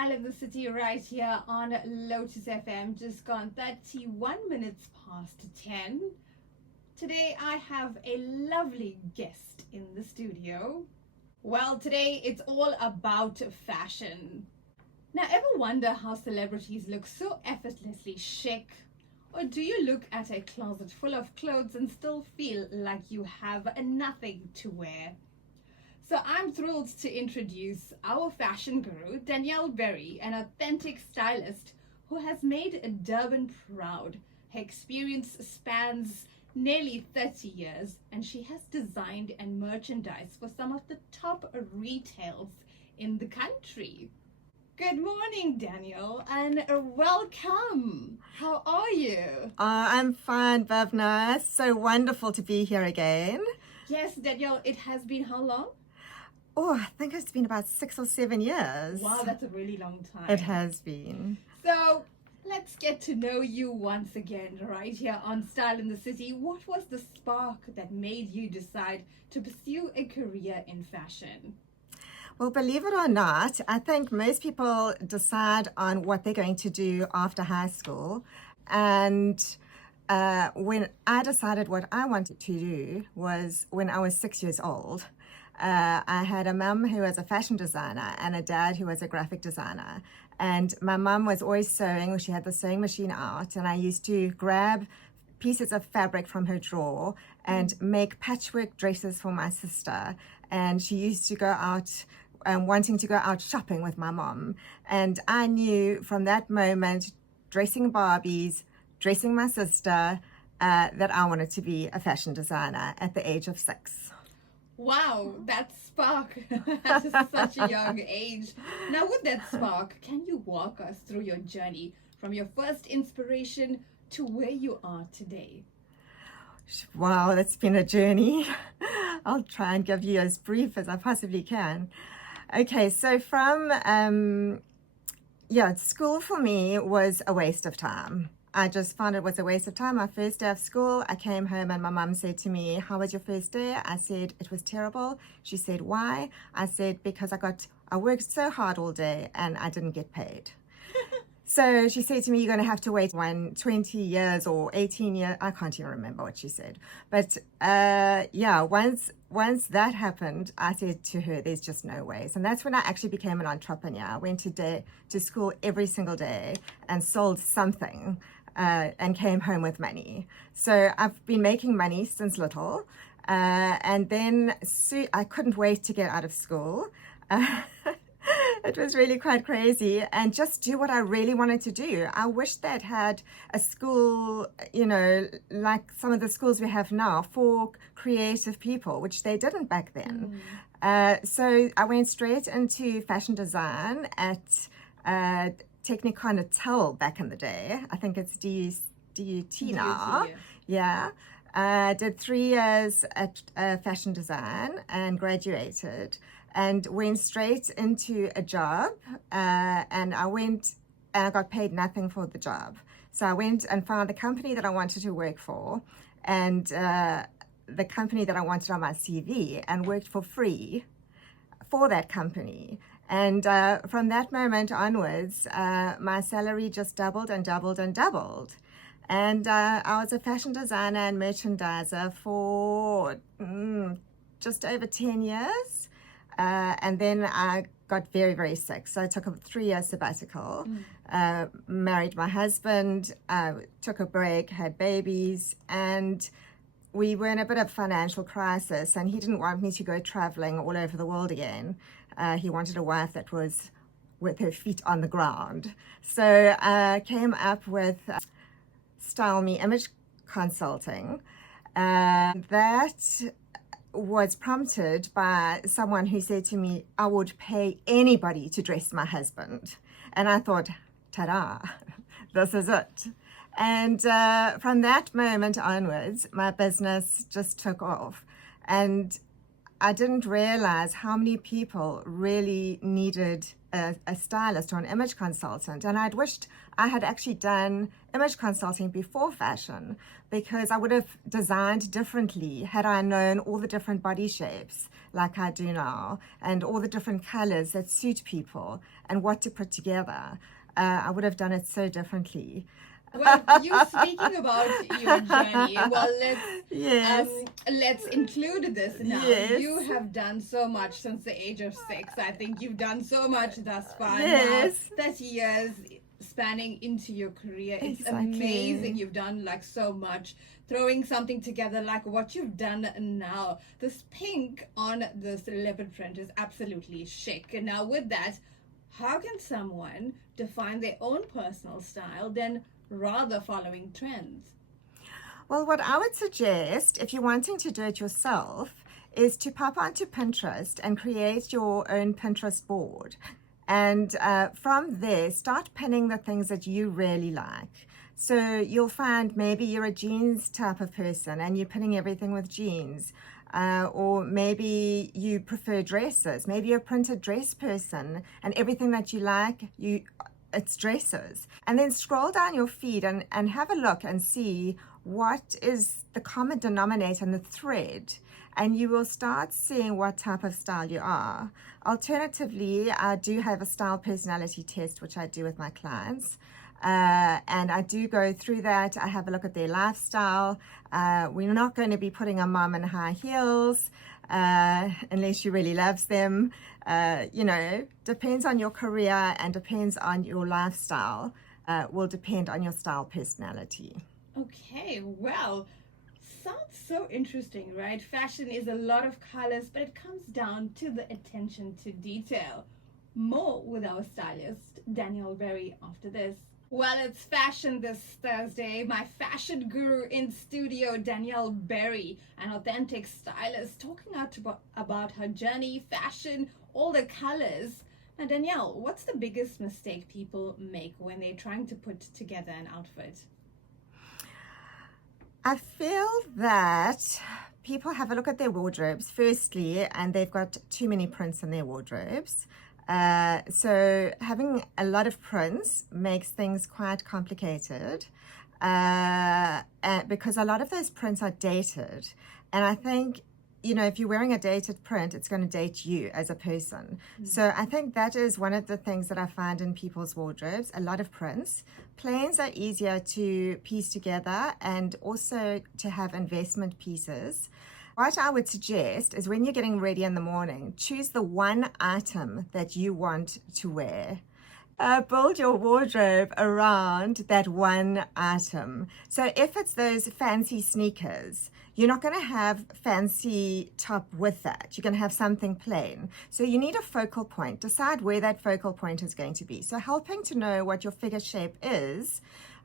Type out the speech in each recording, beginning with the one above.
Style in the City right here on Lotus FM. Just gone 31 minutes past 10. Today I have a lovely guest in the studio. Well, today it's all about fashion. Now, ever wonder how celebrities look so effortlessly chic? Or do you look at a closet full of clothes and still feel like you have nothing to wear? So I'm thrilled to introduce our fashion guru, Daniyel Berry, an authentic stylist who has made Durban proud. Her experience spans nearly 30 years, and she has designed and merchandised for some of the top retails in the country. Good morning, Daniyel, and welcome. How are you? I'm fine, Bhavna. So wonderful to be here again. Yes, Daniyel, it has been how long? Oh, I think it's been about 6 or 7 years. Wow, that's a really long time. It has been. So let's get to know you once again right here on Style in the City. What was the spark that made you decide to pursue a career in fashion? Well, believe it or not, I think most people decide on what they're going to do after high school. And when I decided what I wanted to do was when I was 6 years old. I had a mum who was a fashion designer and a dad who was a graphic designer. And my mum was always sewing. She had the sewing machine out, and I used to grab pieces of fabric from her drawer and make patchwork dresses for my sister. And she used to go out wanting to go out shopping with my mom. And I knew from that moment, dressing Barbies, dressing my sister, that I wanted to be a fashion designer at the age of 6. Wow, that spark at such a young age. Now, with that spark, can you walk us through your journey from your first inspiration to where you are today? Wow, that's been a journey. I'll try and give you as brief as I possibly can. Okay, so from, school for me was a waste of time. I just found it was a waste of time. My first day of school, I came home and my mum said to me, "How was your first day?" I said, "It was terrible." She said, "Why?" I said, "Because I worked so hard all day and I didn't get paid." So she said to me, "You're going to have to wait 20 years or 18 years. I can't even remember what she said. But once that happened, I said to her, "There's just no ways." And that's when I actually became an entrepreneur. I went to school every single day and sold something and came home with money. So I've been making money since little. And then I couldn't wait to get out of school. It was really quite crazy, and just do what I really wanted to do. I wish they'd had a school, like some of the schools we have now for creative people, which they didn't back then. So I went straight into fashion design at Technicon Tel back in the day. I think it's DUT now. Yeah. I did 3 years at fashion design and graduated. And went straight into a job, and I got paid nothing for the job. So I went and found a company that I wanted to work for, and the company that I wanted on my CV, and worked for free for that company. And from that moment onwards, my salary just doubled and doubled and doubled. And I was a fashion designer and merchandiser for just over 10 years. And then I got very, very sick. So I took a 3-year sabbatical, married my husband, took a break, had babies, and we were in a bit of financial crisis, and he didn't want me to go traveling all over the world again. He wanted a wife that was with her feet on the ground. So I came up with Style Me Image Consulting. That was prompted by someone who said to me, "I would pay anybody to dress my husband." And I thought, ta-da, this is it. And from that moment onwards, my business just took off. And I didn't realize how many people really needed a stylist or an image consultant. And I'd wished I had actually done image consulting before fashion, because I would have designed differently had I known all the different body shapes like I do now, and all the different colors that suit people and what to put together. I would have done it so differently. Well, you speaking about your journey, well, let's include this now. Yes. You have done so much since the age of 6. I think you've done so much thus far. Yes. Now, 30 years spanning into your career. It's Exactly. amazing. You've done like so much. Throwing something together like what you've done now. This pink on this leopard print is absolutely chic. And now with that, how can someone define their own personal style then rather following trends? Well, what I would suggest, if you're wanting to do it yourself, is to pop onto Pinterest and create your own Pinterest board. And from there, start pinning the things that you really like. So you'll find maybe you're a jeans type of person and you're pinning everything with jeans. Or maybe you prefer dresses. Maybe you're a printed dress person and everything that you like, it's dresses. And then scroll down your feed and have a look and see what is the common denominator and the thread, and you will start seeing what type of style you are. Alternatively, I do have a style personality test, which I do with my clients. And I do go through that. I have a look at their lifestyle. We're not going to be putting a mom in high heels unless she really loves them. Depends on your career and depends on your lifestyle. Will depend on your style personality. Okay, well, sounds so interesting, right? Fashion is a lot of colors, but it comes down to the attention to detail. More with our stylist, Daniyel Berry, after this. Well, it's fashion this Thursday. My fashion guru in studio, Daniyel Berry, an authentic stylist, talking about her journey, fashion, all the colors. Now, Daniyel, what's the biggest mistake people make when they're trying to put together an outfit? I feel that people have a look at their wardrobes, firstly, and they've got too many prints in their wardrobes. So having a lot of prints makes things quite complicated because a lot of those prints are dated. And I think, if you're wearing a dated print, it's going to date you as a person. Mm-hmm. So I think that is one of the things that I find in people's wardrobes, a lot of prints. Plains are easier to piece together and also to have investment pieces. What I would suggest is when you're getting ready in the morning, choose the one item that you want to wear. Build your wardrobe around that one item. So if it's those fancy sneakers, you're not going to have fancy top with that. You're going to have something plain. So you need a focal point. Decide where that focal point is going to be. So helping to know what your figure shape is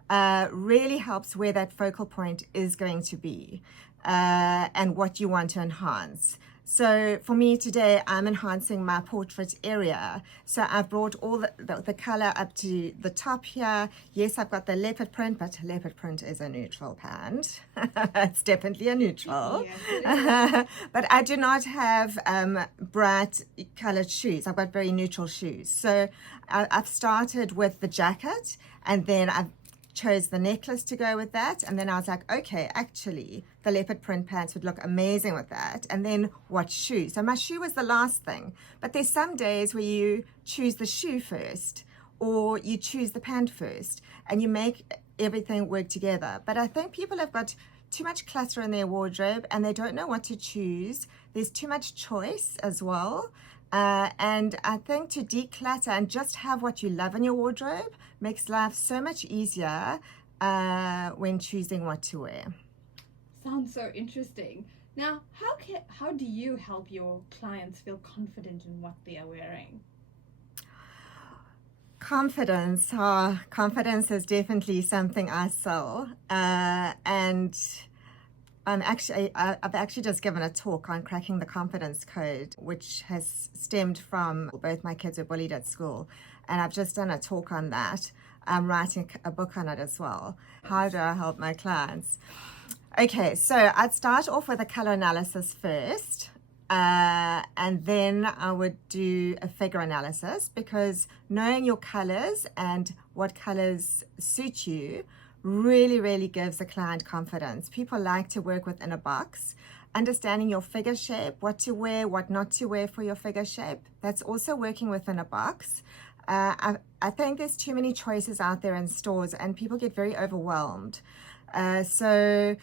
really helps where that focal point is going to be and what you want to enhance. So for me today, I'm enhancing my portrait area. So I've brought all the color up to the top here. Yes, I've got the leopard print, but leopard print is a neutral pant. It's definitely a neutral. Yes, but I do not have bright colored shoes. I've got very neutral shoes. So I've started with the jacket, and then I've chose the necklace to go with that, and then I was like, okay, actually the leopard print pants would look amazing with that. And then what shoe? So my shoe was the last thing, but there's some days where you choose the shoe first or you choose the pant first and you make everything work together. But I think people have got too much clutter in their wardrobe and they don't know what to choose. There's too much choice as well. And I think to declutter and just have what you love in your wardrobe makes life so much easier when choosing what to wear. Sounds so interesting. Now, how do you help your clients feel confident in what they are wearing? Confidence. Confidence is definitely something I sell. And I've actually just given a talk on cracking the confidence code, which has stemmed from both my kids were bullied at school. And I've just done a talk on that. I'm writing a book on it as well. How do I help my clients? Okay, so I'd start off with a color analysis first. And then I would do a figure analysis, because knowing your colors and what colors suit you really gives a client confidence. People like to work within a box. Understanding your figure shape, what to wear, what not to wear for your figure shape, that's also working within a box. I think there's too many choices out there in stores and people get very overwhelmed. So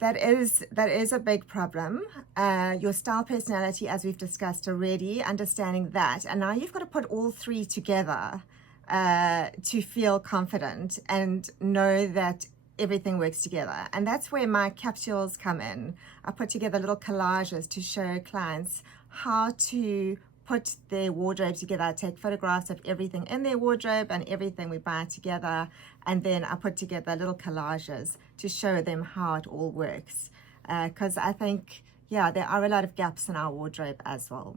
that is a big problem. Your style personality, as we've discussed already, understanding that. And now you've got to put all three together to feel confident and know that everything works together. And that's where my capsules come in. I put together little collages to show clients how to put their wardrobe together. I take photographs of everything in their wardrobe and everything we buy together, and then I put together little collages to show them how it all works, because I think, yeah, there are a lot of gaps in our wardrobe as well.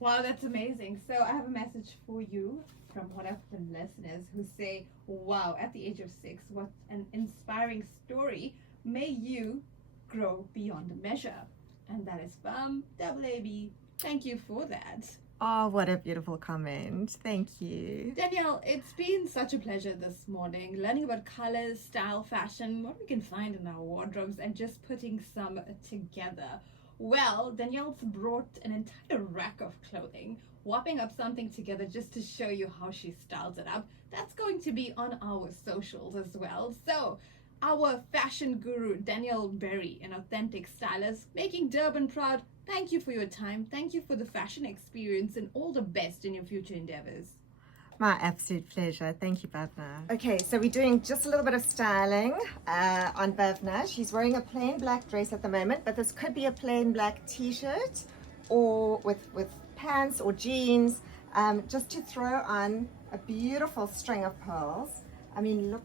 Wow, that's amazing. So I have a message for you from one of the listeners who say, wow, at the age of 6, what an inspiring story. May you grow beyond measure. And that is from WAB. Thank you for that. Oh, what a beautiful comment. Thank you. Daniyel, it's been such a pleasure this morning learning about colors, style, fashion, what we can find in our wardrobes, and just putting some together. Well, Daniyel's brought an entire rack of clothing, whopping up something together just to show you how she styles it up. That's going to be on our socials as well. So, our fashion guru, Daniyel Berry, an authentic stylist, making Durban proud. Thank you for your time. Thank you for the fashion experience, and all the best in your future endeavors. My absolute pleasure. Thank you, Bhavna. Okay, so we're doing just a little bit of styling on Bhavna. She's wearing a plain black dress at the moment, but this could be a plain black t-shirt or with pants or jeans, just to throw on a beautiful string of pearls. I mean, look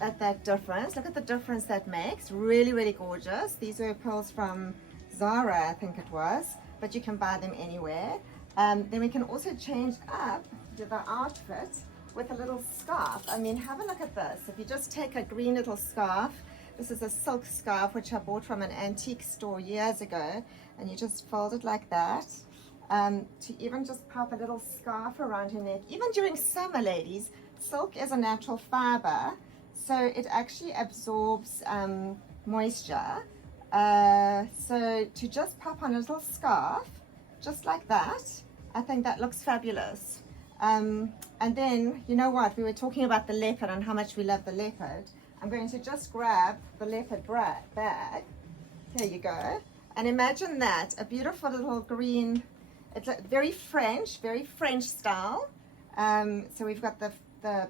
at that difference. Look at the difference that makes. Really gorgeous. These were pearls from Zara, I think it was, but you can buy them anywhere. Then we can also change up the outfit with a little scarf. I mean, have a look at this. If you just take a green little scarf, this is a silk scarf which I bought from an antique store years ago, and you just fold it like that, to even just pop a little scarf around your neck. Even during summer, ladies, silk is a natural fiber, so it actually absorbs moisture. So to just pop on a little scarf, just like that, I think that looks fabulous. And then, you know what, we were talking about the leopard and how much we love the leopard. I'm going to just grab the leopard bag. Here you go. And imagine that, a beautiful little green, it's very French style. So we've got the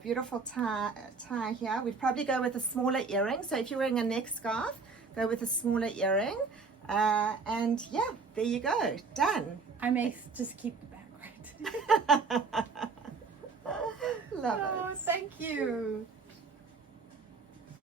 beautiful tie here. We'd probably go with a smaller earring. So if you're wearing a neck scarf, go with a smaller earring. And yeah, there you go, done. I may just keep the bag, right? Love it. Oh, thank you.